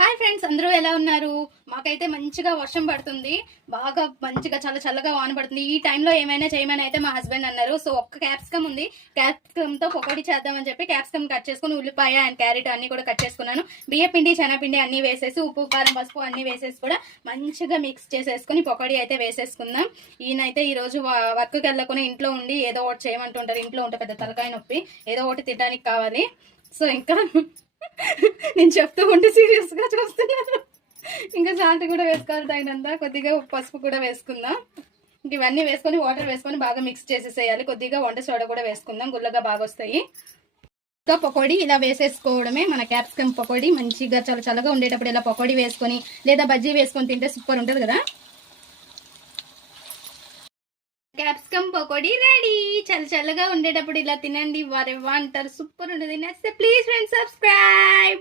Hi friends, అందరూ ఎలా ఉన్నారు? మాకైతే మంచిగా వర్షం పడుతుంది. బాగా మంచిగా చాలా చల్లగా వాన పడుతుంది. ఈ టైంలో ఏమైనా చేయమని అయితే మా హస్బెండ్ అన్నారు. సో ఒక్క క్యాప్సికమ్ ఉంది, క్యాప్సికమ్ తో పకోడీ చేద్దామని చెప్పి క్యాప్సికమ్ కట్ చేసుకుని ఉల్లిపాయ అండ్ క్యారెట్ అన్ని కూడా కట్ చేసుకున్నాను. బియ్య పిండి శనగపిండి అన్ని వేసేసి ఉప్పు కారం పసుపు అన్ని వేసేసి కూడా మంచిగా మిక్స్ చేసేసుకుని పకోడీ అయితే వేసేసుకుందాం. ఈయనైతే ఈ రోజు వర్క్కి వెళ్ళకుండా ఇంట్లో ఉండి ఏదో ఒకటి చేయమంటుంటారు. ఇంట్లో ఉంటే పెద్ద తలకాయ నొప్పి, ఏదో ఒకటి తినడానికి కావాలి. సో ఇంకా నేను చెప్తూ ఉంటే సీరియస్ గా చూస్తున్నాను. ఇంకా సాల్ట్ కూడా వేసుకోవాలి, తగినంత కొద్దిగా పసుపు కూడా వేసుకుందాం. ఇవన్నీ వేసుకొని వాటర్ వేసుకొని బాగా మిక్స్ చేసేసేయాలి. కొద్దిగా వంట సోడా కూడా వేసుకుందాం, గుల్లగా బాగా వస్తాయి. ఇంకా పకోడీ ఇలా వేసేసుకోవడమే మన క్యాప్సికమ్ పకోడీ. మంచిగా చాలా చల్లగా ఉండేటప్పుడు ఇలా పకోడీ వేసుకొని లేదా బజ్జీ వేసుకొని తింటే సూపర్ ఉంటుంది కదా. Capsicum pakodi ready. చల్లగా ఉండేటప్పుడు ఇలా తినండి, వారెవ్వ అంటారు, సూపర్ ఉంటుంది. నచ్చితే ప్లీజ్ ఫ్రెండ్స్ సబ్స్క్రైబ్.